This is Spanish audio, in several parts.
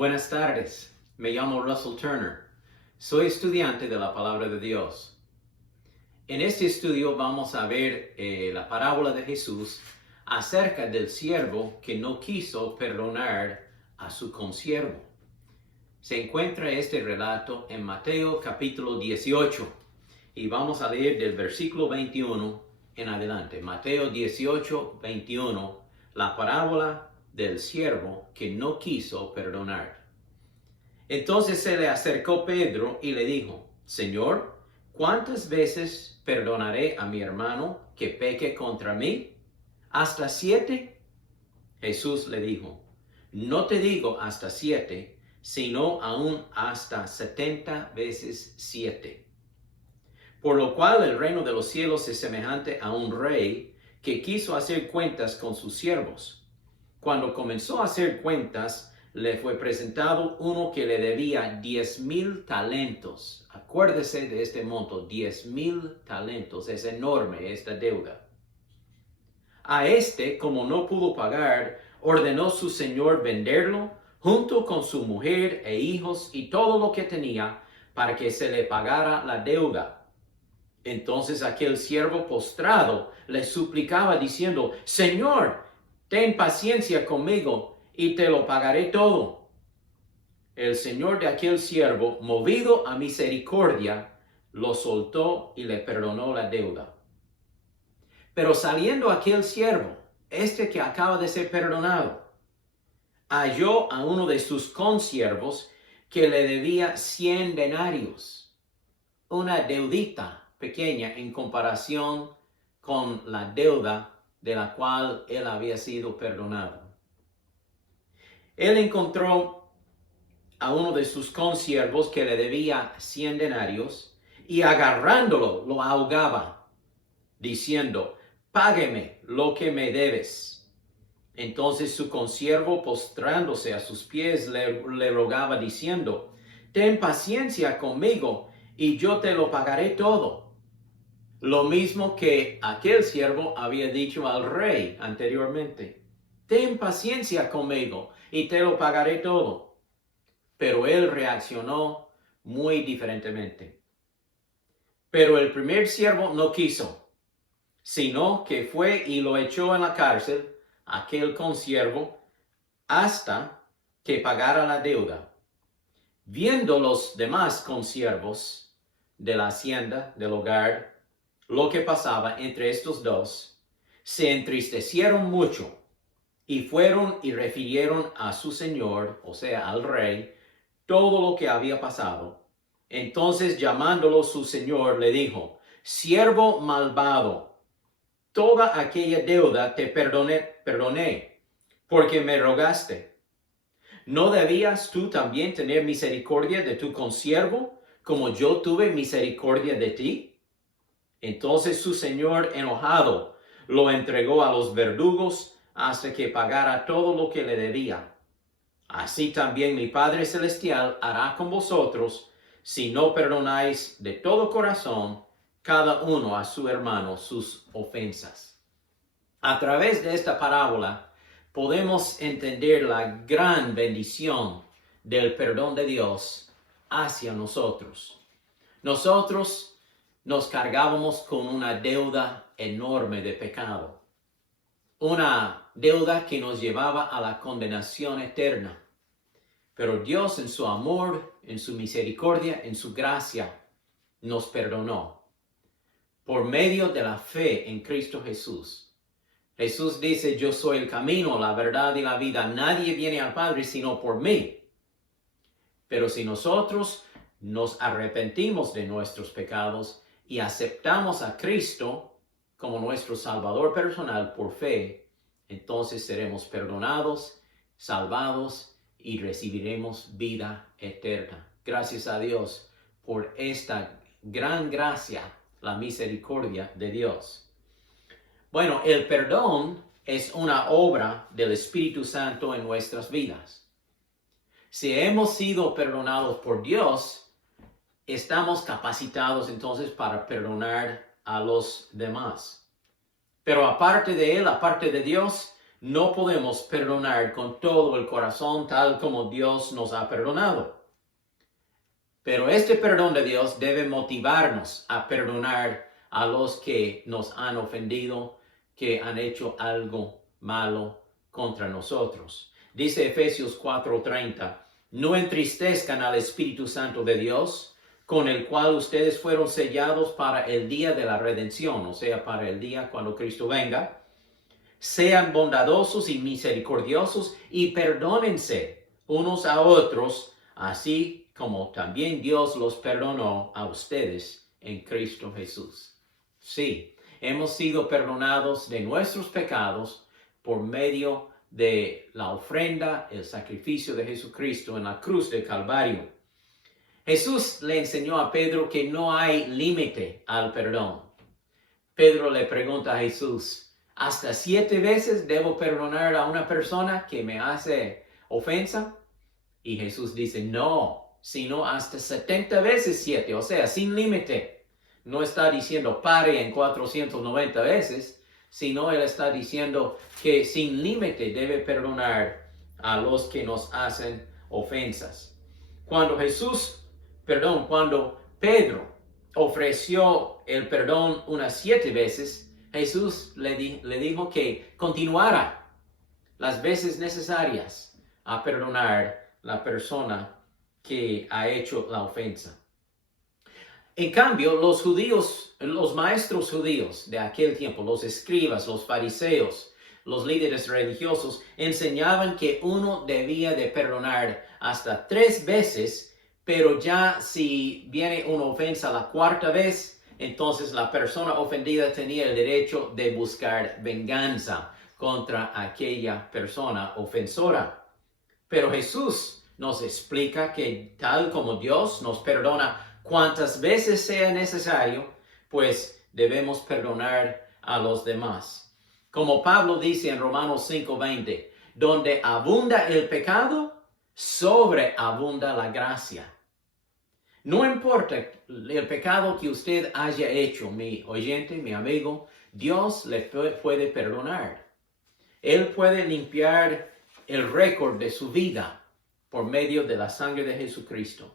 Buenas tardes, me llamo Russell Turner. Soy estudiante de la Palabra de Dios. En este estudio vamos a ver la parábola de Jesús acerca del siervo que no quiso perdonar a su consiervo. Se encuentra este relato en Mateo capítulo 18 y vamos a leer del versículo 21 en adelante. Mateo 18, 21, la parábola del siervo que no quiso perdonar. Entonces se le acercó Pedro y le dijo: Señor, ¿cuántas veces perdonaré a mi hermano que peque contra mí? ¿Hasta 7? Jesús le dijo: No te digo hasta 7, sino aún hasta 70 veces 7. Por lo cual el reino de los cielos es semejante a un rey que quiso hacer cuentas con sus siervos. Cuando comenzó a hacer cuentas, le fue presentado uno que le debía 10,000 talentos. Acuérdese de este monto, 10,000 talentos. Es enorme esta deuda. A este, como no pudo pagar, ordenó su señor venderlo junto con su mujer e hijos y todo lo que tenía para que se le pagara la deuda. Entonces aquel siervo postrado le suplicaba diciendo: Señor, ten paciencia conmigo y te lo pagaré todo. El señor de aquel siervo, movido a misericordia, lo soltó y le perdonó la deuda. Pero saliendo aquel siervo, este que acaba de ser perdonado, halló a uno de sus consiervos que le debía 100 denarios, una deudita pequeña en comparación con la deuda de la cual él había sido perdonado. Él encontró a uno de sus consiervos que le debía 100 denarios y agarrándolo lo ahogaba, diciendo: Págueme lo que me debes. Entonces su consiervo, postrándose a sus pies, le rogaba diciendo: Ten paciencia conmigo y yo te lo pagaré todo. Lo mismo que aquel siervo había dicho al rey anteriormente: Ten paciencia conmigo y te lo pagaré todo. Pero él reaccionó muy diferentemente. Pero el primer siervo no quiso, sino que fue y lo echó en la cárcel, aquel consiervo, hasta que pagara la deuda. Viendo los demás consiervos de la hacienda, del hogar, lo que pasaba entre estos dos, se entristecieron mucho y fueron y refirieron a su señor, o sea, al rey, todo lo que había pasado. Entonces, llamándolo su señor, le dijo: Siervo malvado, toda aquella deuda te perdoné, porque me rogaste. ¿No debías tú también tener misericordia de tu consiervo, como yo tuve misericordia de ti? Entonces su señor, enojado, lo entregó a los verdugos hasta que pagara todo lo que le debía. Así también mi Padre Celestial hará con vosotros, si no perdonáis de todo corazón cada uno a su hermano sus ofensas. A través de esta parábola podemos entender la gran bendición del perdón de Dios hacia nosotros. Nosotros nos cargábamos con una deuda enorme de pecado, una deuda que nos llevaba a la condenación eterna. Pero Dios, en su amor, en su misericordia, en su gracia, nos perdonó por medio de la fe en Cristo Jesús. Jesús dice: Yo soy el camino, la verdad y la vida. Nadie viene al Padre sino por mí. Pero si nosotros nos arrepentimos de nuestros pecados y aceptamos a Cristo como nuestro Salvador personal por fe, entonces seremos perdonados, salvados y recibiremos vida eterna. Gracias a Dios por esta gran gracia, la misericordia de Dios. Bueno, el perdón es una obra del Espíritu Santo en nuestras vidas. Si hemos sido perdonados por Dios, estamos capacitados entonces para perdonar a los demás. Pero aparte de Él, aparte de Dios, no podemos perdonar con todo el corazón tal como Dios nos ha perdonado. Pero este perdón de Dios debe motivarnos a perdonar a los que nos han ofendido, que han hecho algo malo contra nosotros. Dice Efesios 4:30, no entristezcan al Espíritu Santo de Dios, con el cual ustedes fueron sellados para el día de la redención, o sea, para el día cuando Cristo venga. Sean bondadosos y misericordiosos y perdónense unos a otros, así como también Dios los perdonó a ustedes en Cristo Jesús. Sí, hemos sido perdonados de nuestros pecados por medio de la ofrenda, el sacrificio de Jesucristo en la cruz del Calvario. Jesús le enseñó a Pedro que no hay límite al perdón. Pedro le pregunta a Jesús, ¿hasta 7 veces debo perdonar a una persona que me hace ofensa? Y Jesús dice, no, sino hasta 70 veces 7, o sea, sin límite. No está diciendo pare en 490 veces, sino él está diciendo que sin límite debe perdonar a los que nos hacen ofensas. Cuando Pedro ofreció el perdón unas 7 veces, Jesús le dijo que continuara las veces necesarias a perdonar la persona que ha hecho la ofensa. En cambio, los maestros judíos de aquel tiempo, los escribas, los fariseos, los líderes religiosos, enseñaban que uno debía de perdonar hasta 3 veces, pero ya si viene una ofensa la 4ª vez, entonces la persona ofendida tenía el derecho de buscar venganza contra aquella persona ofensora. Pero Jesús nos explica que tal como Dios nos perdona cuantas veces sea necesario, pues debemos perdonar a los demás. Como Pablo dice en Romanos 5:20, donde abunda el pecado, sobreabunda la gracia. No importa el pecado que usted haya hecho, mi oyente, mi amigo, Dios le puede perdonar. Él puede limpiar el récord de su vida por medio de la sangre de Jesucristo.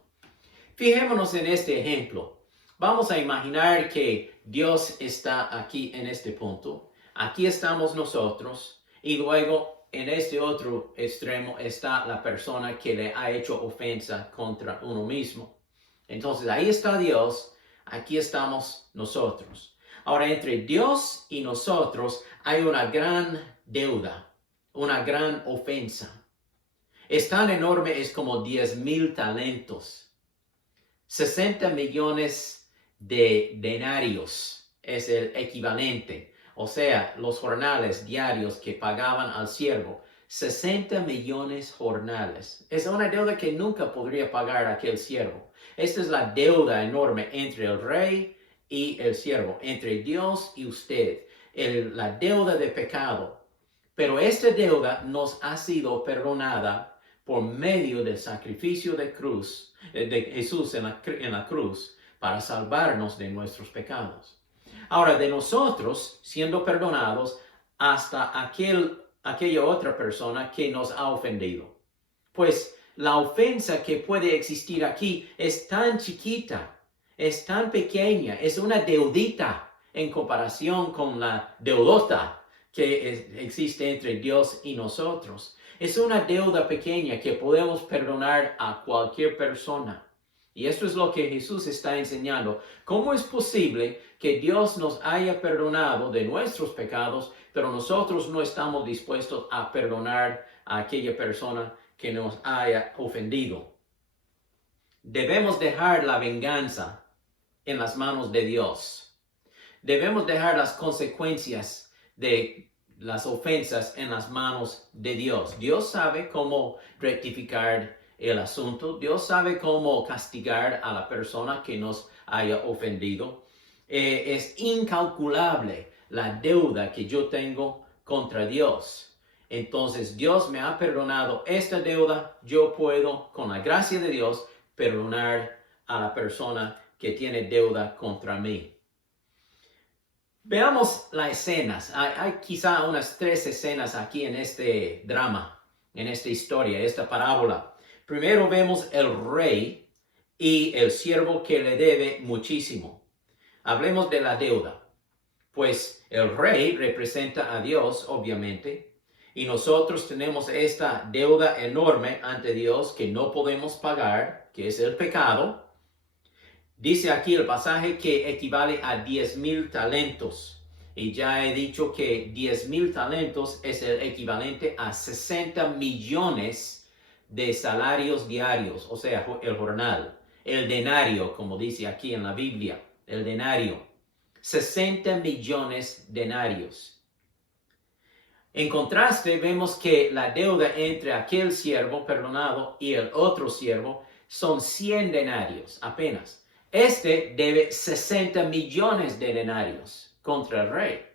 Fijémonos en este ejemplo. Vamos a imaginar que Dios está aquí en este punto. Aquí estamos nosotros y luego en este otro extremo está la persona que le ha hecho ofensa contra uno mismo. Entonces ahí está Dios, aquí estamos nosotros. Ahora entre Dios y nosotros hay una gran deuda, una gran ofensa. Es tan enorme, es como 10,000 talentos. 60 millones de denarios es el equivalente. O sea, los jornales diarios que pagaban al siervo. 60 millones jornales. Es una deuda que nunca podría pagar aquel siervo. Esta es la deuda enorme entre el rey y el siervo, entre Dios y usted. La deuda de pecado. Pero esta deuda nos ha sido perdonada por medio del sacrificio de Jesús en la cruz para salvarnos de nuestros pecados. Ahora, de nosotros siendo perdonados hasta aquella otra persona que nos ha ofendido. Pues la ofensa que puede existir aquí es tan chiquita, es tan pequeña, es una deudita en comparación con la deudota que existe entre Dios y nosotros. Es una deuda pequeña que podemos perdonar a cualquier persona. Y esto es lo que Jesús está enseñando. ¿Cómo es posible que Dios nos haya perdonado de nuestros pecados, pero nosotros no estamos dispuestos a perdonar a aquella persona que nos haya ofendido? Debemos dejar la venganza en las manos de Dios. Debemos dejar las consecuencias de las ofensas en las manos de Dios. Dios sabe cómo rectificar el asunto. Dios sabe cómo castigar a la persona que nos haya ofendido. Es incalculable la deuda que yo tengo contra Dios. Entonces Dios me ha perdonado esta deuda. Yo puedo, con la gracia de Dios, perdonar a la persona que tiene deuda contra mí. Veamos las escenas. Hay quizá unas 3 escenas aquí en este drama, en esta historia, esta parábola. Primero vemos el rey y el siervo que le debe muchísimo. Hablemos de la deuda. Pues el rey representa a Dios, obviamente, y nosotros tenemos esta deuda enorme ante Dios que no podemos pagar, que es el pecado. Dice aquí el pasaje que equivale a 10,000 talentos. Y ya he dicho que 10,000 talentos es el equivalente a 60 millones de salarios diarios, o sea, el jornal, el denario, como dice aquí en la Biblia, el denario. 60 millones de denarios. En contraste, vemos que la deuda entre aquel siervo perdonado y el otro siervo son 100 denarios apenas. Este debe 60 millones de denarios contra el rey.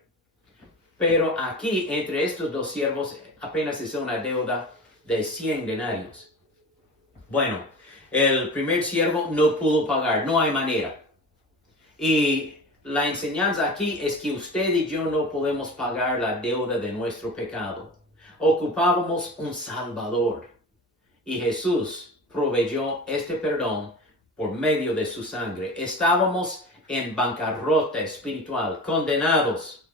Pero aquí, entre estos dos siervos, apenas es una deuda de 100 denarios. Bueno, el primer siervo no pudo pagar, no hay manera. Y la enseñanza aquí es que usted y yo no podemos pagar la deuda de nuestro pecado. Ocupábamos un Salvador y Jesús proveyó este perdón por medio de su sangre. Estábamos en bancarrota espiritual, condenados.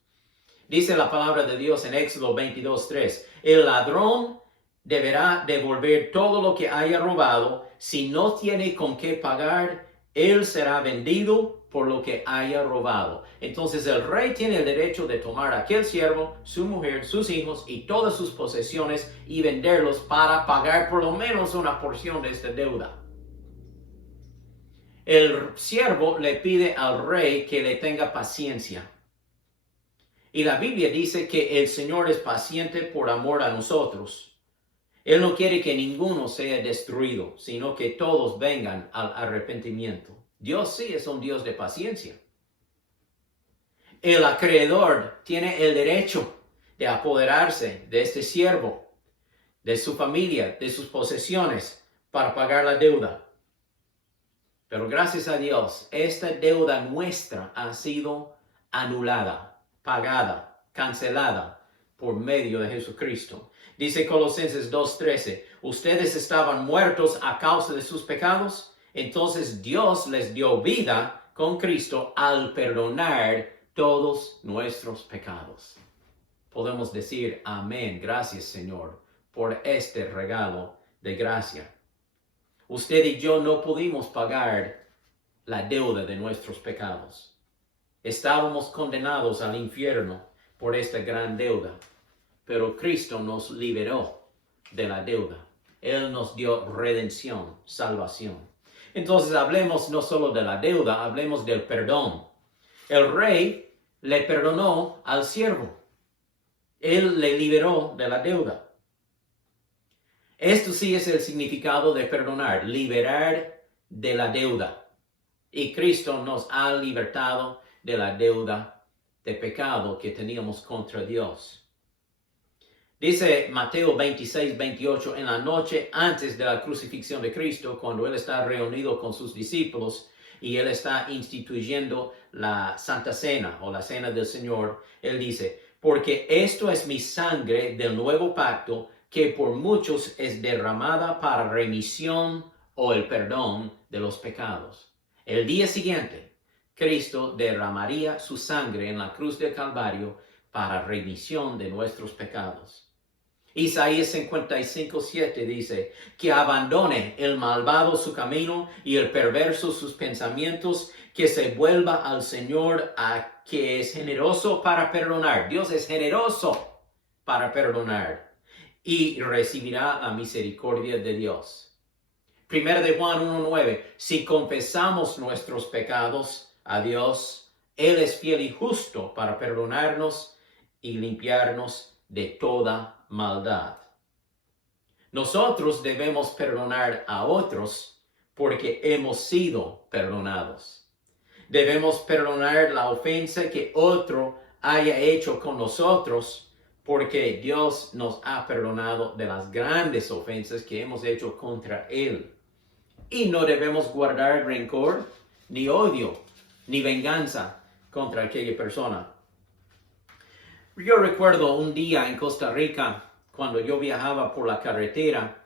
Dice la palabra de Dios en Éxodo 22:3. El ladrón deberá devolver todo lo que haya robado. Si no tiene con qué pagar, él será vendido por lo que haya robado. Entonces el rey tiene el derecho de tomar a aquel siervo, su mujer, sus hijos y todas sus posesiones y venderlos para pagar por lo menos una porción de esta deuda. El siervo le pide al rey que le tenga paciencia. Y la Biblia dice que el Señor es paciente por amor a nosotros. Él no quiere que ninguno sea destruido, sino que todos vengan al arrepentimiento. Dios sí es un Dios de paciencia. El acreedor tiene el derecho de apoderarse de este siervo, de su familia, de sus posesiones, para pagar la deuda. Pero gracias a Dios, esta deuda nuestra ha sido anulada, pagada, cancelada por medio de Jesucristo. Dice Colosenses 2:13, ustedes estaban muertos a causa de sus pecados, entonces Dios les dio vida con Cristo al perdonar todos nuestros pecados. Podemos decir amén, gracias Señor, por este regalo de gracia. Usted y yo no pudimos pagar la deuda de nuestros pecados. Estábamos condenados al infierno por esta gran deuda, pero Cristo nos liberó de la deuda. Él nos dio redención, salvación. Entonces hablemos no solo de la deuda, hablemos del perdón. El rey le perdonó al siervo. Él le liberó de la deuda. Esto sí es el significado de perdonar, liberar de la deuda. Y Cristo nos ha libertado de la deuda de pecado que teníamos contra Dios. Dice Mateo 26:28, en la noche antes de la crucifixión de Cristo, cuando Él está reunido con sus discípulos y Él está instituyendo la Santa Cena o la Cena del Señor, Él dice, porque esto es mi sangre del nuevo pacto, que por muchos es derramada para remisión o el perdón de los pecados. El día siguiente, Cristo derramaría su sangre en la cruz del Calvario para remisión de nuestros pecados. Isaías 55:7 dice, que abandone el malvado su camino y el perverso sus pensamientos, que se vuelva al Señor, a que es generoso para perdonar. Dios es generoso para perdonar y recibirá la misericordia de Dios. 1 de Juan 1:9, si confesamos nuestros pecados a Dios, Él es fiel y justo para perdonarnos y limpiarnos de toda maldad. Nosotros debemos perdonar a otros porque hemos sido perdonados. Debemos perdonar la ofensa que otro haya hecho con nosotros porque Dios nos ha perdonado de las grandes ofensas que hemos hecho contra Él. Y no debemos guardar rencor, ni odio, ni venganza contra aquella persona. Yo recuerdo un día en Costa Rica cuando yo viajaba por la carretera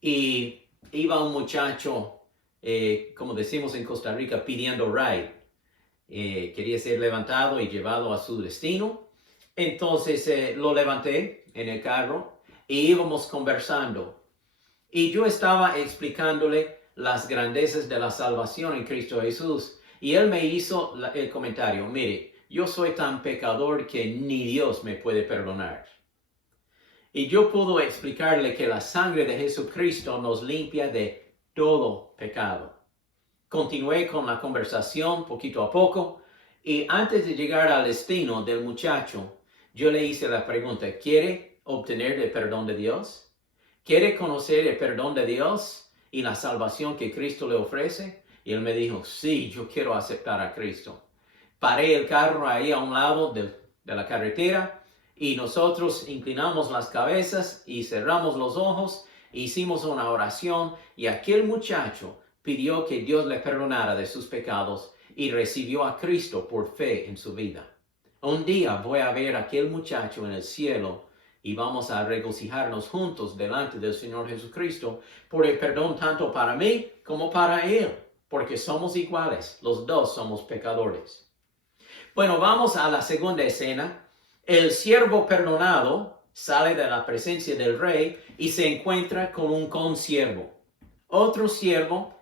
y iba un muchacho, como decimos en Costa Rica, pidiendo ride. Quería ser levantado y llevado a su destino. Entonces lo levanté en el carro y íbamos conversando. Y yo estaba explicándole las grandezas de la salvación en Cristo Jesús. Y él me hizo el comentario, mire, yo soy tan pecador que ni Dios me puede perdonar. Y yo pude explicarle que la sangre de Jesucristo nos limpia de todo pecado. Continué con la conversación poquito a poco y antes de llegar al destino del muchacho, yo le hice la pregunta, ¿quiere obtener el perdón de Dios? ¿Quiere conocer el perdón de Dios y la salvación que Cristo le ofrece? Y él me dijo, sí, yo quiero aceptar a Cristo. Paré el carro ahí a un lado de la carretera y nosotros inclinamos las cabezas y cerramos los ojos, hicimos una oración y aquel muchacho pidió que Dios le perdonara de sus pecados y recibió a Cristo por fe en su vida. Un día voy a ver a aquel muchacho en el cielo y vamos a regocijarnos juntos delante del Señor Jesucristo por el perdón tanto para mí como para Él, porque somos iguales, los dos somos pecadores. Bueno, vamos a la segunda escena. El siervo perdonado sale de la presencia del rey y se encuentra con un consiervo. Otro siervo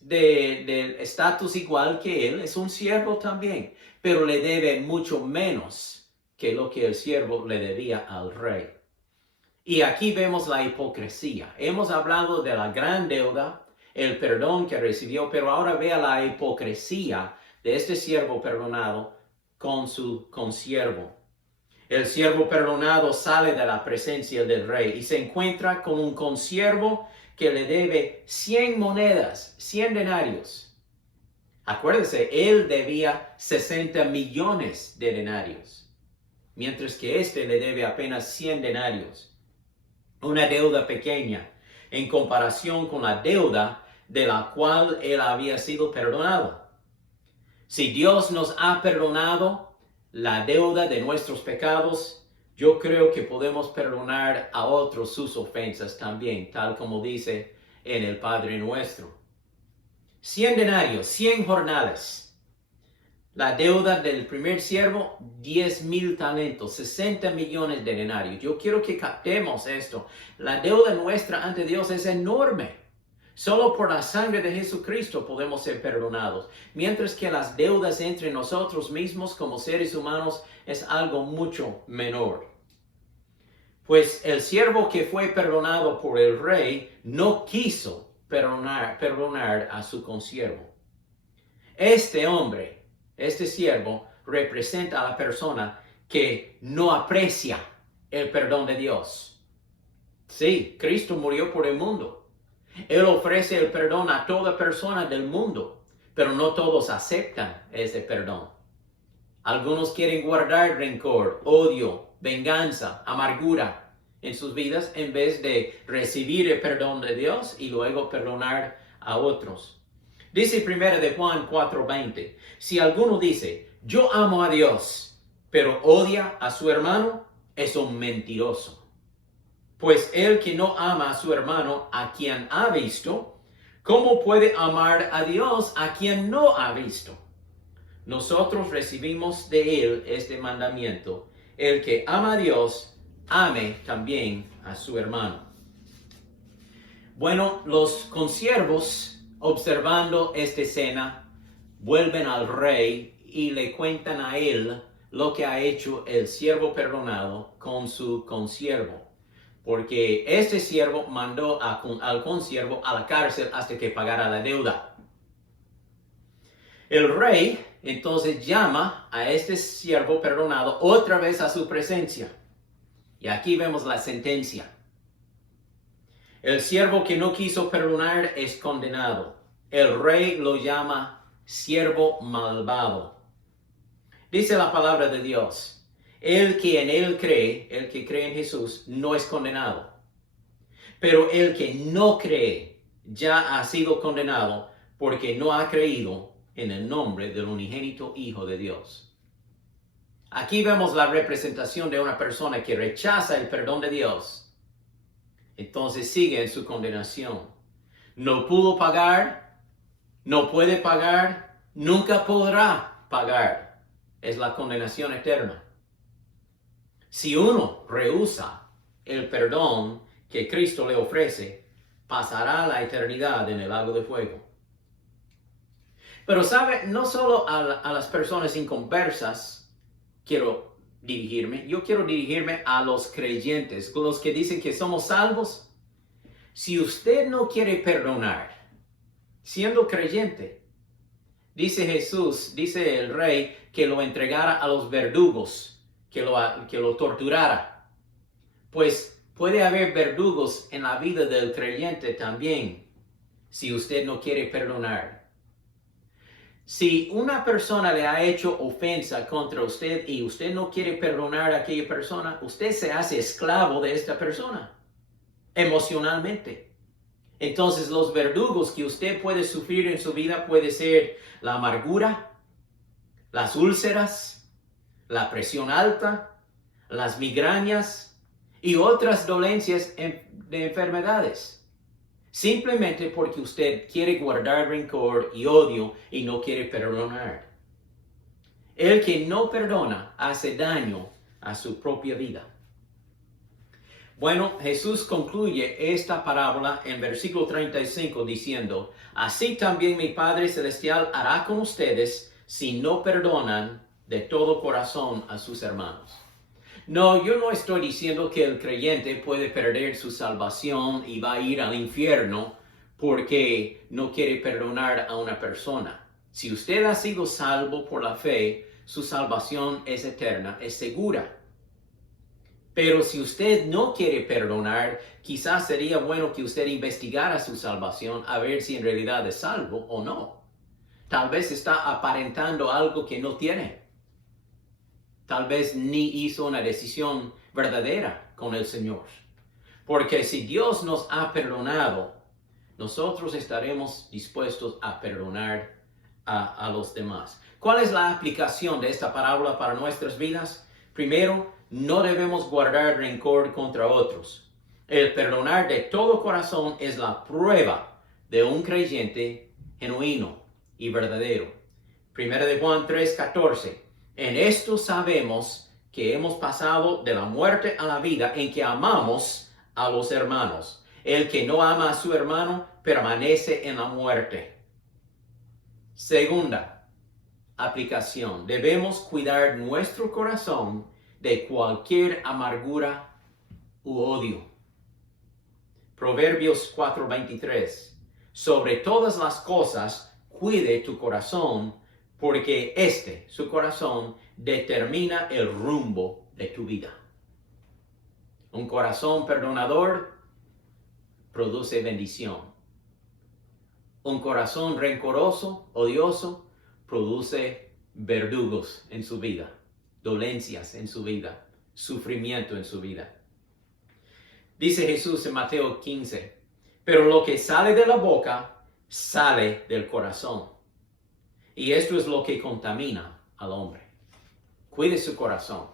de estatus igual que él, es un siervo también, pero le debe mucho menos que lo que el siervo le debía al rey. Y aquí vemos la hipocresía. Hemos hablado de la gran deuda, el perdón que recibió, pero ahora vea la hipocresía de este siervo perdonado con su consiervo. El siervo perdonado sale de la presencia del rey y se encuentra con un consiervo que le debe 100 monedas, 100 denarios. Acuérdese, él debía 60 millones de denarios, mientras que este le debe apenas 100 denarios. Una deuda pequeña en comparación con la deuda de la cual él había sido perdonado. Si Dios nos ha perdonado la deuda de nuestros pecados, yo creo que podemos perdonar a otros sus ofensas también, tal como dice en el Padre Nuestro. 100 denarios, 100 jornales. La deuda del primer siervo, 10,000 talentos, 60 millones de denarios. Yo quiero que captemos esto. La deuda nuestra ante Dios es enorme. Solo por la sangre de Jesucristo podemos ser perdonados, mientras que las deudas entre nosotros mismos como seres humanos es algo mucho menor. Pues el siervo que fue perdonado por el rey no quiso perdonar a su consiervo. Este hombre, este siervo, representa a la persona que no aprecia el perdón de Dios. Sí, Cristo murió por el mundo. Él ofrece el perdón a toda persona del mundo, pero no todos aceptan ese perdón. Algunos quieren guardar rencor, odio, venganza, amargura en sus vidas en vez de recibir el perdón de Dios y luego perdonar a otros. Dice 1 de Juan 4:20, si alguno dice, yo amo a Dios, pero odia a su hermano, es un mentiroso. Pues el que no ama a su hermano a quien ha visto, ¿cómo puede amar a Dios a quien no ha visto? Nosotros recibimos de él este mandamiento, el que ama a Dios, ame también a su hermano. Bueno, los consiervos, observando esta escena, vuelven al rey y le cuentan a él lo que ha hecho el siervo perdonado con su consiervo. Porque este siervo mandó al consiervo a la cárcel hasta que pagara la deuda. El rey entonces llama a este siervo perdonado otra vez a su presencia. Y aquí vemos la sentencia. El siervo que no quiso perdonar es condenado. El rey lo llama siervo malvado. Dice la palabra de Dios. El que en él cree, el que cree en Jesús, no es condenado. Pero el que no cree ya ha sido condenado porque no ha creído en el nombre del unigénito Hijo de Dios. Aquí vemos la representación de una persona que rechaza el perdón de Dios. Entonces sigue en su condenación. No pudo pagar, no puede pagar, nunca podrá pagar. Es la condenación eterna. Si uno rehúsa el perdón que Cristo le ofrece, pasará la eternidad en el lago de fuego. Pero sabe, no solo a las personas inconversas quiero dirigirme, yo quiero dirigirme a los creyentes, los que dicen que somos salvos. Si usted no quiere perdonar, siendo creyente, dice Jesús, dice el rey, que lo entregara a los verdugos, que lo torturara. Pues puede haber verdugos en la vida del creyente también, si usted no quiere perdonar. Si una persona le ha hecho ofensa contra usted y usted no quiere perdonar a aquella persona, usted se hace esclavo de esta persona, emocionalmente. Entonces los verdugos que usted puede sufrir en su vida puede ser la amargura, las úlceras, la presión alta, las migrañas y otras dolencias de enfermedades. Simplemente porque usted quiere guardar rencor y odio y no quiere perdonar. El que no perdona hace daño a su propia vida. Bueno, Jesús concluye esta parábola en versículo 35 diciendo, así también mi Padre Celestial hará con ustedes si no perdonan de todo corazón a sus hermanos. No, yo no estoy diciendo que el creyente puede perder su salvación y va a ir al infierno porque no quiere perdonar a una persona. Si usted ha sido salvo por la fe, su salvación es eterna, es segura. Pero si usted no quiere perdonar, quizás sería bueno que usted investigara su salvación a ver si en realidad es salvo o no. Tal vez está aparentando algo que no tiene. Tal vez ni hizo una decisión verdadera con el Señor. Porque si Dios nos ha perdonado, nosotros estaremos dispuestos a perdonar a los demás. ¿Cuál es la aplicación de esta parábola para nuestras vidas? Primero, no debemos guardar rencor contra otros. El perdonar de todo corazón es la prueba de un creyente genuino y verdadero. Primera de Juan 3:14. En esto sabemos que hemos pasado de la muerte a la vida en que amamos a los hermanos. El que no ama a su hermano permanece en la muerte. Segunda aplicación. Debemos cuidar nuestro corazón de cualquier amargura u odio. Proverbios 4:23. Sobre todas las cosas, cuide tu corazón, porque su corazón, determina el rumbo de tu vida. Un corazón perdonador produce bendición. Un corazón rencoroso, odioso, produce verdugos en su vida, dolencias en su vida, sufrimiento en su vida. Dice Jesús en Mateo 15, pero lo que sale de la boca sale del corazón. Y esto es lo que contamina al hombre. Cuide su corazón.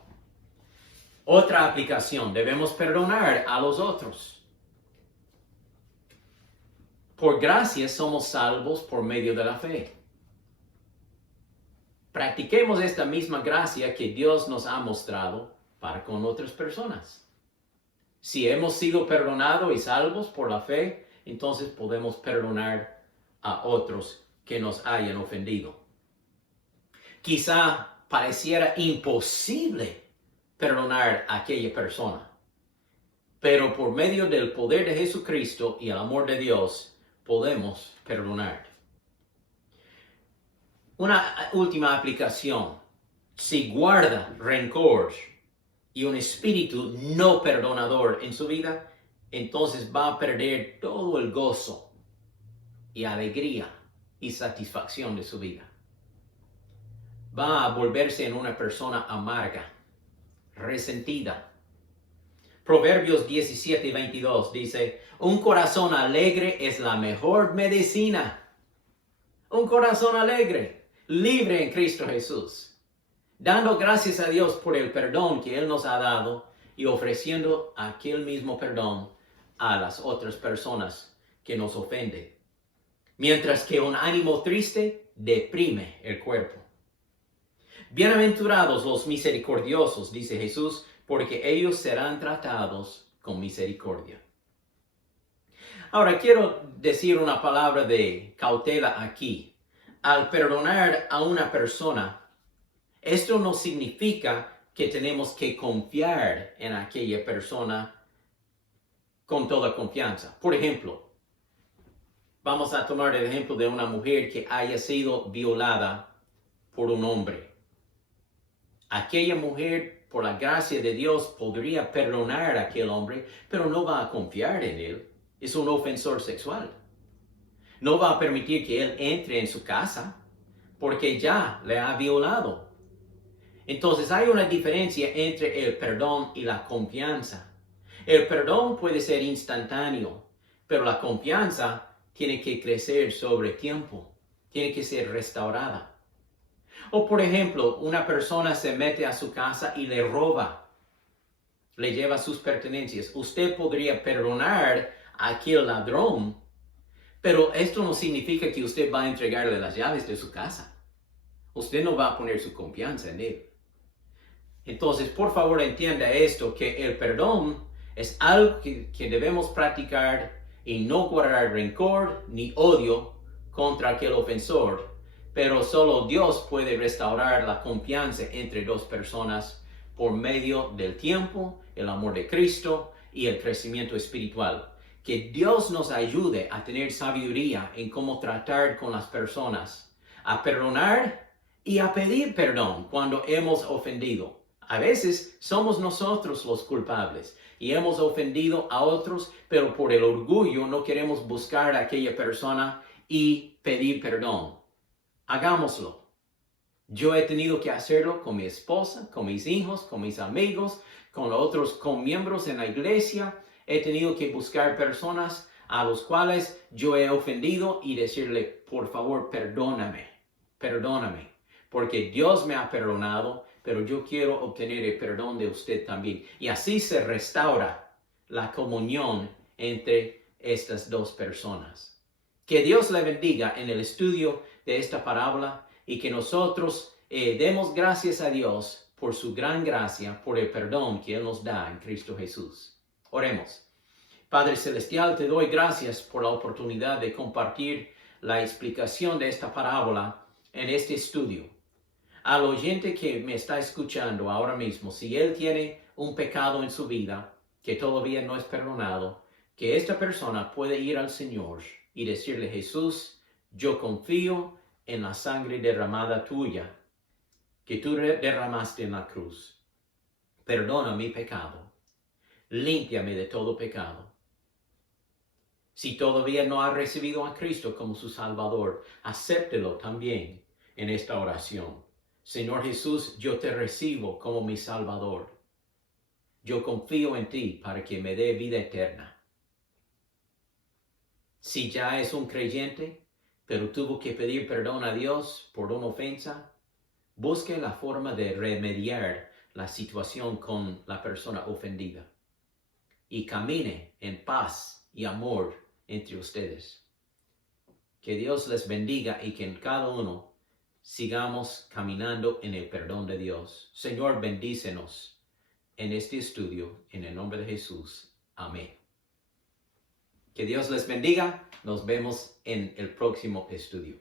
Otra aplicación, debemos perdonar a los otros. Por gracia somos salvos por medio de la fe. Practiquemos esta misma gracia que Dios nos ha mostrado para con otras personas. Si hemos sido perdonados y salvos por la fe, entonces podemos perdonar a otros que nos hayan ofendido. Quizá pareciera imposible perdonar a aquella persona, pero por medio del poder de Jesucristo y el amor de Dios, podemos perdonar. Una última aplicación. Si guarda rencor y un espíritu no perdonador en su vida, entonces va a perder todo el gozo y alegría y satisfacción de su vida. Va a volverse en una persona amarga, resentida. Proverbios 17:22 dice, un corazón alegre es la mejor medicina. Un corazón alegre, libre en Cristo Jesús. dando gracias a Dios por el perdón que Él nos ha dado y ofreciendo aquel mismo perdón a las otras personas que nos ofenden. Mientras que un ánimo triste deprime el cuerpo. Bienaventurados los misericordiosos, dice Jesús, porque ellos serán tratados con misericordia. Ahora quiero decir una palabra de cautela aquí. Al perdonar a una persona, esto no significa que tenemos que confiar en aquella persona con toda confianza. Por ejemplo, vamos a tomar el ejemplo de una mujer que haya sido violada por un hombre. Aquella mujer, por la gracia de Dios, podría perdonar a aquel hombre, pero no va a confiar en él. Es un ofensor sexual. No va a permitir que él entre en su casa porque ya le ha violado. Entonces hay una diferencia entre el perdón y la confianza. El perdón puede ser instantáneo, pero la confianza tiene que crecer sobre tiempo, tiene que ser restaurada. O por ejemplo, una persona se mete a su casa y le roba, le lleva sus pertenencias. Usted podría perdonar a aquel ladrón, pero esto no significa que usted va a entregarle las llaves de su casa. Usted no va a poner su confianza en él. Entonces, por favor, entienda esto, que el perdón es algo que debemos practicar y no guardar rencor ni odio contra aquel ofensor. Pero solo Dios puede restaurar la confianza entre dos personas por medio del tiempo, el amor de Cristo y el crecimiento espiritual. Que Dios nos ayude a tener sabiduría en cómo tratar con las personas, a perdonar y a pedir perdón cuando hemos ofendido. A veces somos nosotros los culpables y hemos ofendido a otros, pero por el orgullo no queremos buscar a aquella persona y pedir perdón. Hagámoslo. Yo he tenido que hacerlo con mi esposa, con mis hijos, con mis amigos, con otros comiembros en la iglesia. He tenido que buscar personas a los cuales yo he ofendido y decirle, por favor, perdóname, porque Dios me ha perdonado, pero yo quiero obtener el perdón de usted también. Y así se restaura la comunión entre estas dos personas. Que Dios le bendiga en el estudio de esta parábola y que nosotros demos gracias a Dios por su gran gracia, por el perdón que Él nos da en Cristo Jesús. Oremos. Padre Celestial, te doy gracias por la oportunidad de compartir la explicación de esta parábola en este estudio. Al oyente que me está escuchando ahora mismo, si él tiene un pecado en su vida que todavía no es perdonado, que esta persona puede ir al Señor y decirle, Jesús, yo confío en la sangre derramada tuya, que tú derramaste en la cruz. Perdona mi pecado. Límpiame de todo pecado. Si todavía no ha recibido a Cristo como su Salvador, acéptelo también en esta oración. Señor Jesús, yo te recibo como mi Salvador. Yo confío en ti para que me dé vida eterna. Si ya es un creyente, pero tuvo que pedir perdón a Dios por una ofensa, busque la forma de remediar la situación con la persona ofendida y camine en paz y amor entre ustedes. Que Dios les bendiga y que en cada uno sigamos caminando en el perdón de Dios. Señor, bendícenos en este estudio, en el nombre de Jesús. Amén. Que Dios les bendiga. Nos vemos en el próximo estudio.